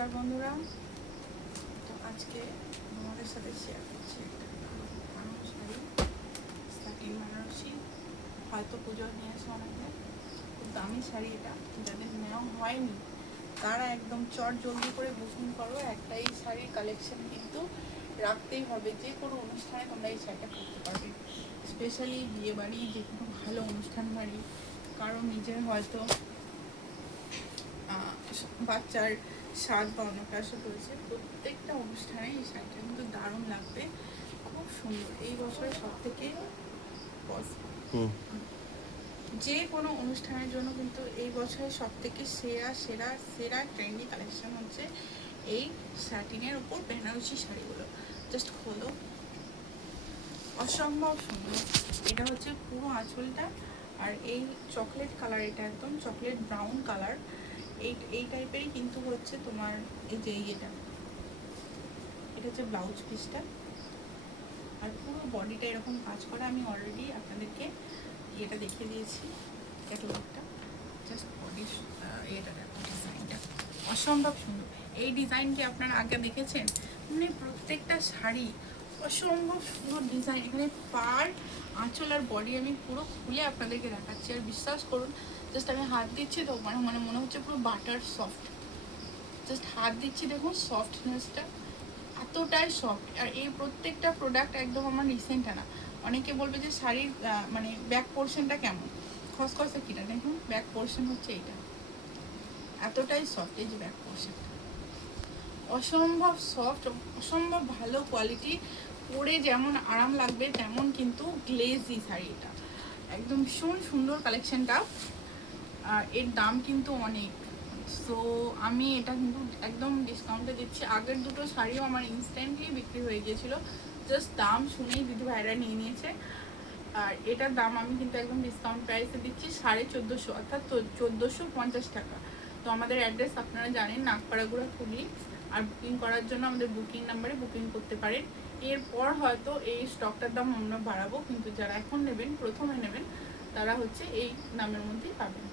নমস্কার বন্ধুরা। তো আজকে তোমাদের সাথে শেয়ার করছি একটা বানানো শাড়ি, স্টার্টিং বেনারসি। হয়তো পুজো নিয়েছে অনেকে, খুব দামি শাড়ি এটা। যাদের নেওয়া হয়নি তারা একদম চট জলদি করে বুকিং করো। একটা এই শাড়ির কালেকশন কিন্তু রাখতেই হবে, যে কোনো অনুষ্ঠানে তোমরা এই শাড়িটা পরতে পারবে। স্পেশালি বিয়ে বাড়ি, যে কোনো ভালো অনুষ্ঠান বাড়ি, কারো নিজের হয়তো বাচ্চার স্বাদ বা অন্নপ্রাশন রয়েছে, প্রত্যেকটা অনুষ্ঠানে এই শাড়িটা কিন্তু দারুণ লাগবে, খুব সুন্দর। এই বছরের সব থেকে যে কোনো অনুষ্ঠানের জন্য কিন্তু এই বছরের সব থেকে সেরা সেরা সেরা ট্রেন্ডি কালেকশন হচ্ছে এই স্যাটিনের উপর বেনারসি শাড়িগুলো। জাস্ট খোলো, অসম্ভব সুন্দর। এটা হচ্ছে পুরো আঁচলটা, আর এই চকলেট কালার, এটা একদম চকলেট ব্রাউন কালার। এই টাইপেরই কিন্তু হচ্ছে তোমার এই যে এটা হচ্ছে ব্লাউজ পিসটা, আর পুরো বডিটা এরকম কাজ করা। আমি অলরেডি আপনাদেরকে এটা দেখিয়ে দিয়েছি, ক্যাটালগটা। জাস্ট বডি এটা দেখো, ডিজাইনটা অসম্ভব সুন্দর। এই ডিজাইনটি আপনারা আগে দেখেছেন? মানে প্রত্যেকটা শাড়ি অসম্ভব সুন্দর ডিজাইন। এখানে পার, আঁচল আর বডি আমি পুরো খুলে আপনাদেরকে দেখাচ্ছি, আর বিশ্বাস করুন, জাস্ট আমি হাত দিচ্ছি তো মনে হচ্ছে পুরো বাটার সফট। জাস্ট হাত দিচ্ছি, দেখুন সফটনেসটা এতটাই সফট। আর এই প্রত্যেকটা প্রোডাক্ট একদম আমার রিসেন্ট আনা। অনেকে বলবে যে শাড়ির মানে ব্যাক পোর্শনটা কেমন, খসখসে কিনা। দেখুন ব্যাক পোর্শন হচ্ছে এইটা, এতটাই সফট। এই যে ব্যাক পোর্শনটা অসম্ভব সফট, অসম্ভব ভালো কোয়ালিটি। পরে যেমন আরাম লাগবে তেমন কিন্তু গ্লেজি শাড়ি এটা, একদম ভীষণ সুন্দর কালেকশনটা। আর এর দাম কিন্তু অনেক। সো আমি এটা কিন্তু একদম ডিসকাউন্টে দিচ্ছি। আগের দুটো শাড়িও আমার ইনস্ট্যান্টলি বিক্রি হয়ে গিয়েছিলো, জাস্ট দাম শুনেই দিদি ভাইরা নিয়ে নিয়েছে। আর এটার দাম আমি কিন্তু একদম ডিসকাউন্ট প্রাইসে দিচ্ছি 1450, অর্থাৎ 1450 টাকা। তো আমাদের অ্যাড্রেস আপনারা জানেন, নাগপাড়াগুড়া হুগলি। আর বুকিং করার জন্য আমাদের বুকিং নাম্বারে বুকিং করতে পারেন। এরপর হয়তো এই স্টকটার দাম আমরা বাড়াবো, কিন্তু যারা এখন নেবেন, প্রথমে নেবেন, তারা হচ্ছে এই নামের মধ্যেই পাবেন।